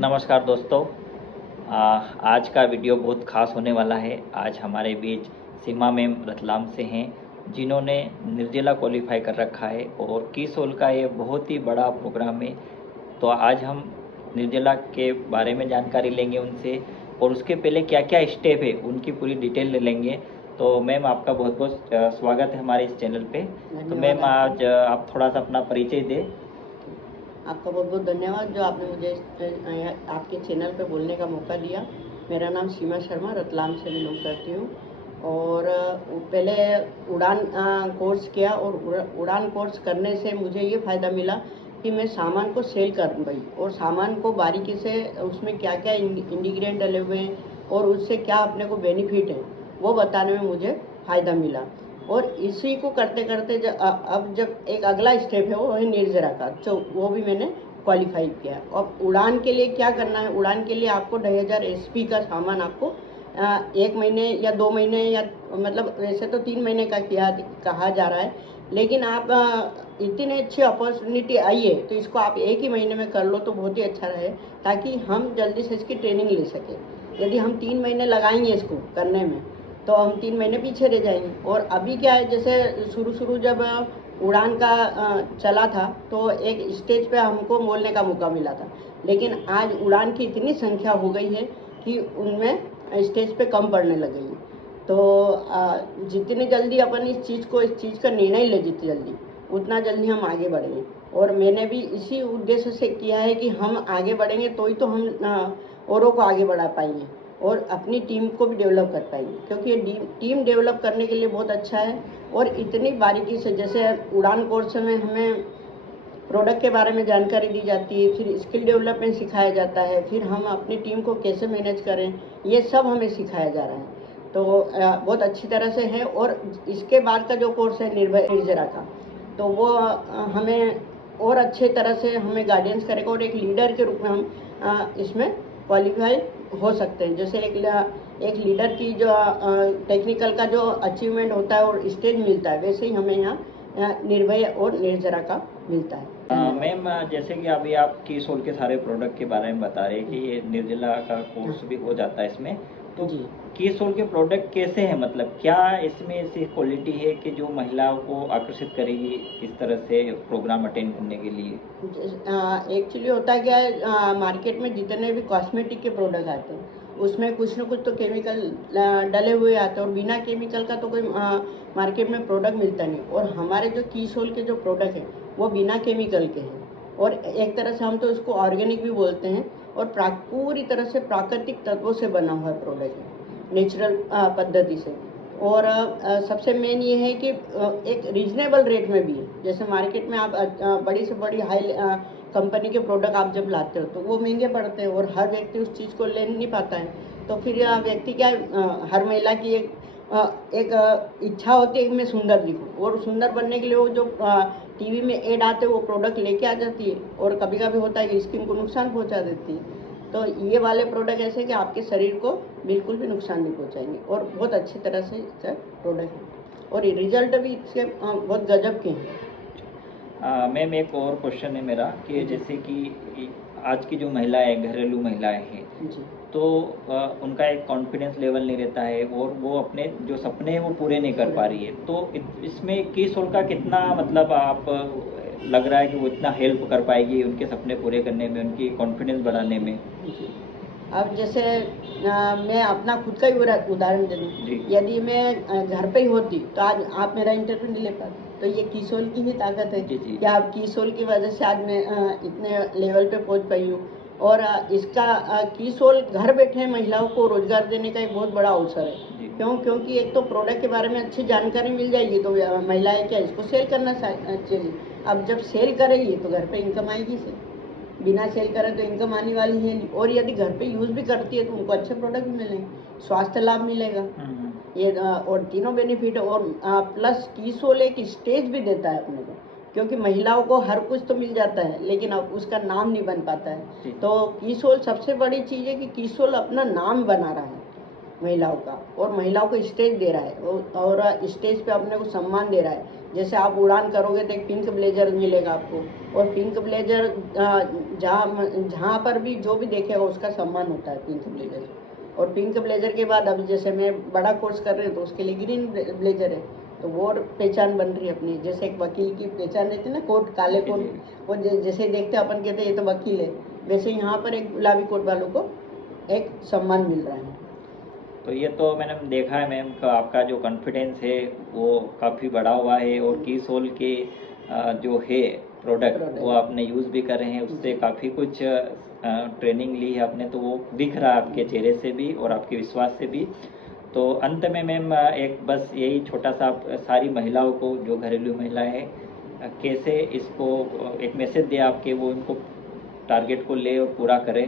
नमस्कार दोस्तों। आज का वीडियो बहुत ख़ास होने वाला है। आज हमारे बीच सीमा मैम रतलाम से हैं, जिन्होंने निर्जला क्वालिफाई कर रखा है और किसोल का ये बहुत ही बड़ा प्रोग्राम है। तो आज हम निर्जला के बारे में जानकारी लेंगे उनसे, और उसके पहले क्या क्या स्टेप है उनकी पूरी डिटेल ले लेंगे। तो मैम, आपका बहुत बहुत स्वागत है हमारे इस चैनल पे। तो मैम, आज आप थोड़ा सा अपना परिचय दें। आपका बहुत बहुत धन्यवाद जो आपने मुझे आपके चैनल पे बोलने का मौका दिया। मेरा नाम सीमा शर्मा, रतलाम से बिलोंग करती हूँ। और पहले उड़ान कोर्स किया, और उड़ान कोर्स करने से मुझे ये फ़ायदा मिला कि मैं सामान को सेल कर पाई, और सामान को बारीकी से उसमें क्या क्या इंग्रेडिएंट डले हुए हैं और उससे क्या अपने को बेनिफिट है वो बताने में मुझे फ़ायदा मिला। और इसी को करते करते अब जब एक अगला स्टेप है वो है निर्जरा का, तो वो भी मैंने क्वालिफाई किया। अब उड़ान के लिए क्या करना है, उड़ान के लिए आपको 2500 SP का सामान आपको 1 महीने या 2 महीने या मतलब वैसे तो 3 महीने का कहा जा रहा है, लेकिन आप इतनी अच्छी अपॉर्चुनिटी आई है तो इसको आप 1 ही महीने में कर लो तो बहुत ही अच्छा रहे, ताकि हम जल्दी से इसकी ट्रेनिंग ले सकें। यदि हम 3 महीने लगाएंगे इसको करने में तो हम 3 महीने पीछे रह जाएंगे। और अभी क्या है, जैसे शुरू जब उड़ान का चला था तो एक स्टेज पे हमको बोलने का मौका मिला था, लेकिन आज उड़ान की इतनी संख्या हो गई है कि उनमें स्टेज पे कम पड़ने लग गई है। तो जितनी जल्दी अपन इस चीज़ का निर्णय ले, जितनी जल्दी उतना जल्दी हम आगे बढ़ेंगे। और मैंने भी इसी उद्देश्य से किया है कि हम आगे बढ़ेंगे तो ही तो हम औरों को आगे बढ़ा पाएंगे और अपनी टीम को भी डेवलप कर पाएंगे, क्योंकि ये टीम डेवलप करने के लिए बहुत अच्छा है। और इतनी बारीकी से, जैसे उड़ान कोर्स में हमें प्रोडक्ट के बारे में जानकारी दी जाती है, फिर स्किल डेवलपमेंट सिखाया जाता है, फिर हम अपनी टीम को कैसे मैनेज करें, ये सब हमें सिखाया जा रहा है। तो बहुत अच्छी तरह से है। और इसके बाद का जो कोर्स है निर्जरा का, तो वो हमें और अच्छे तरह से हमें गाइडेंस करेगा, और एक लीडर के रूप में हम इसमें क्वालिफाई हो सकते हैं। जैसे एक लीडर की जो टेक्निकल का जो अचीवमेंट होता है और स्टेज मिलता है, वैसे ही हमें यहाँ निर्भय और निर्जरा का मिलता है। मैम, जैसे कि अभी आप किसोल के सारे प्रोडक्ट के बारे में बता रहे हैं कि ये निर्जला का कोर्स भी हो जाता है इसमें, तो जी। किसोल के प्रोडक्ट कैसे हैं? मतलब क्या इसमें ऐसी क्वालिटी है कि जो महिलाओं को आकर्षित करेगी इस तरह से प्रोग्राम अटेंड करने के लिए? एक्चुअली होता है क्या है, मार्केट में जितने भी कॉस्मेटिक के प्रोडक्ट आते हैं उसमें कुछ न कुछ तो केमिकल डले हुए आते हैं, और बिना केमिकल का तो कोई मार्केट में प्रोडक्ट मिलता नहीं। और हमारे जो किसोल के जो प्रोडक्ट हैं वो बिना केमिकल के हैं, और एक तरह से हम तो उसको ऑर्गेनिक भी बोलते हैं, और पूरी तरह से प्राकृतिक तत्वों से बना हुआ प्रोडक्ट है, नेचुरल पद्धति से। और सबसे मेन ये है कि एक रीजनेबल रेट में भी है। जैसे मार्केट में आप बड़ी से बड़ी हाई कंपनी के प्रोडक्ट आप जब लाते हो तो वो महंगे पड़ते हैं, और हर व्यक्ति उस चीज़ को ले नहीं पाता है। तो फिर व्यक्ति क्या हर महिला की एक इच्छा होती है कि मैं सुंदर दिखूं, और सुंदर बनने के लिए वो जो टीवी में ऐड आते हैं वो प्रोडक्ट लेके आ जाती है, और कभी कभी होता है कि स्किन को नुकसान पहुंचा देती है। तो ये वाले प्रोडक्ट ऐसे कि आपके शरीर को बिल्कुल भी नुकसान नहीं पहुंचाएंगे, और बहुत अच्छी तरह से इसका प्रोडक्ट है, और रिजल्ट भी इसके बहुत गजब के हैं। मैम, एक और क्वेश्चन है मेरा कि जैसे कि आज की जो महिलाएं, घरेलू महिलाएं हैं, जी। तो उनका एक कॉन्फिडेंस लेवल नहीं रहता है और वो अपने जो सपने हैं वो पूरे नहीं कर पा रही है। तो इसमें किसोल का कितना, मतलब आप लग रहा है कि वो इतना हेल्प कर पाएगी उनके सपने पूरे करने में, उनकी कॉन्फिडेंस बढ़ाने में? जी। अब जैसे मैं अपना खुद का ही उदाहरण दे दूँ, यदि मैं घर पे ही होती तो आज आप मेरा इंटरव्यू नहीं ले पाते। तो ये किसोल की ही ताकत है कि आप किसोल की वजह से आज मैं इतने लेवल पे पहुंच पाई हूँ। और इसका किसोल घर बैठे महिलाओं को रोजगार देने का एक बहुत बड़ा अवसर है। क्योंकि एक तो प्रोडक्ट के बारे में अच्छी जानकारी मिल जाएगी तो महिलाएं क्या इसको सेल करना चाहिए। अब जब सेल करेगी तो घर पे इनकम आएगी से, बिना सेल करे तो इनकम आने वाली है नहीं। और यदि घर पे यूज़ भी करती है तो उनको अच्छे प्रोडक्ट भी मिलेंगे, स्वास्थ्य लाभ मिलेगा, ये और तीनों बेनिफिट। और प्लस किसोल एक स्टेज भी देता है अपने को, क्योंकि महिलाओं को हर कुछ तो मिल जाता है लेकिन अब उसका नाम नहीं बन पाता है। तो किसोल सबसे बड़ी चीज़ है कि किसोल अपना नाम बना रहा है महिलाओं का, और महिलाओं को स्टेज दे रहा है, और स्टेज पे अपने को सम्मान दे रहा है। जैसे आप उड़ान करोगे तो एक पिंक ब्लेजर मिलेगा आपको, और पिंक ब्लेजर जहाँ पर भी जो भी देखेगा उसका सम्मान होता है पिंक ब्लेजर। और पिंक ब्लेजर के बाद अभी जैसे मैं बड़ा कोर्स कर रही हूँ तो उसके लिए ग्रीन ब्लेजर है, तो वो पहचान बन रही है अपनी। जैसे एक वकील की पहचान रहती है ना, कोट काले कोट, वो जैसे देखते अपन कहते हैं ये तो वकील है, वैसे यहाँ पर एक गुलाबी कोट वालों को एक सम्मान मिल रहा है। तो ये तो मैंने देखा है मैम का आपका जो कॉन्फिडेंस है वो काफ़ी बढ़ा हुआ है, और की सोल के जो है प्रोडक्ट वो आपने यूज़ भी कर रहे हैं, उससे काफ़ी कुछ ट्रेनिंग ली है आपने, तो वो दिख रहा है आपके चेहरे से भी और आपके विश्वास से भी। तो अंत में मैम एक बस यही छोटा सा आप सारी महिलाओं को, जो घरेलू महिलाएं हैं, कैसे इसको एक मैसेज दे आपके, वो इनको टारगेट को ले और पूरा करे,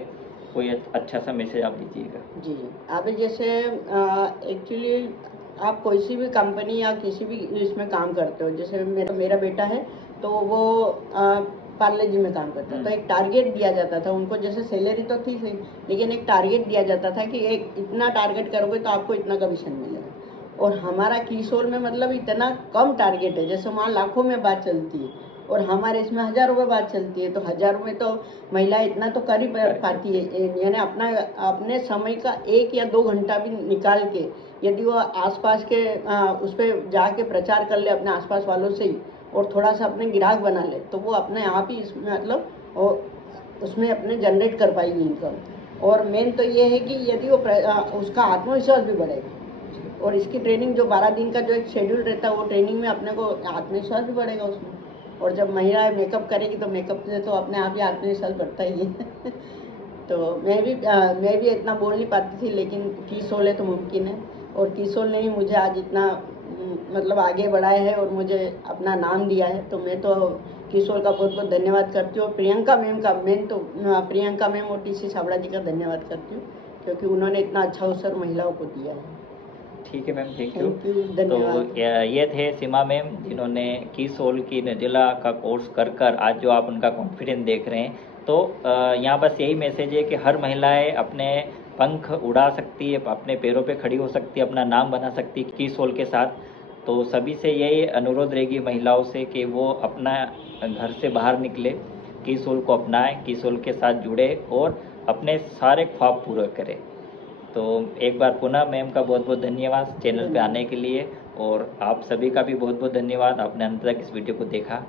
कोई अच्छा सा मैसेज आप दीजिएगा। जी जी, अभी जैसे एक्चुअली आप कोई सी भी कंपनी या किसी भी इसमें काम करते हो, जैसे मेरा बेटा है तो वो पार्ले जी में काम करता है, तो एक टारगेट दिया जाता था उनको, जैसे सैलरी तो थी सही, लेकिन एक टारगेट दिया जाता था कि एक इतना टारगेट करोगे तो आपको इतना कमीशन मिलेगा। और हमारा कीसोल में मतलब इतना कम टारगेट है, जैसे वहाँ लाखों में बात चलती है और हमारे इसमें हज़ारों में बात चलती है, तो हज़ारों में तो महिला इतना तो कर ही पाती है, यानी अपने समय का 1 या 2 घंटा भी निकाल के यदि वो आसपास के उस पर जाके प्रचार कर ले अपने आसपास वालों से ही, और थोड़ा सा अपने ग्राहक बना ले, तो वो अपने आप ही इसमें मतलब उसमें अपने जनरेट कर पाएगी इनकम। और मेन तो ये है कि यदि वो उसका आत्मविश्वास भी बढ़ेगा, और इसकी ट्रेनिंग जो 12 दिन का जो एक शेड्यूल रहता है वो ट्रेनिंग में अपने को आत्मविश्वास भी बढ़ेगा उसमें। और जब महिला मेकअप करेगी तो मेकअप से तो अपने आप ही आत्मविश्वास बढ़ता ही है। तो मैं भी इतना बोल नहीं पाती थी, लेकिन कीसोल है तो मुमकिन है, और कीसोल ने ही मुझे आज इतना मतलब आगे बढ़ाया है और मुझे अपना नाम दिया है। तो मैं तो कीसोल का बहुत बहुत धन्यवाद करती हूँ, और प्रियंका मैम का, मैं तो प्रियंका मैम और टीसी छाबड़ा जी का धन्यवाद करती हूँ, क्योंकि उन्होंने इतना अच्छा अवसर महिलाओं को दिया है। ठीक है मैम, थैंक यू। धन्यवाद। तो ये थे सीमा मैम, जिन्होंने की सोल की निर्जला का कोर्स कर आज जो आप उनका कॉन्फिडेंस देख रहे हैं। तो यहाँ बस यही मैसेज है कि हर महिलाएं अपने पंख उड़ा सकती है, अपने पैरों पे खड़ी हो सकती है, अपना नाम बना सकती है की सोल के साथ। तो सभी से यही अनुरोध रहेगी महिलाओं से कि वो अपना घर से बाहर निकले, की सोल को अपनाएं, की सोल के साथ जुड़े और अपने सारे ख्वाब पूरे करें। तो एक बार पुनः मैम का बहुत बहुत धन्यवाद चैनल पे आने के लिए, और आप सभी का भी बहुत बहुत धन्यवाद, आपने अंत तक इस वीडियो को देखा।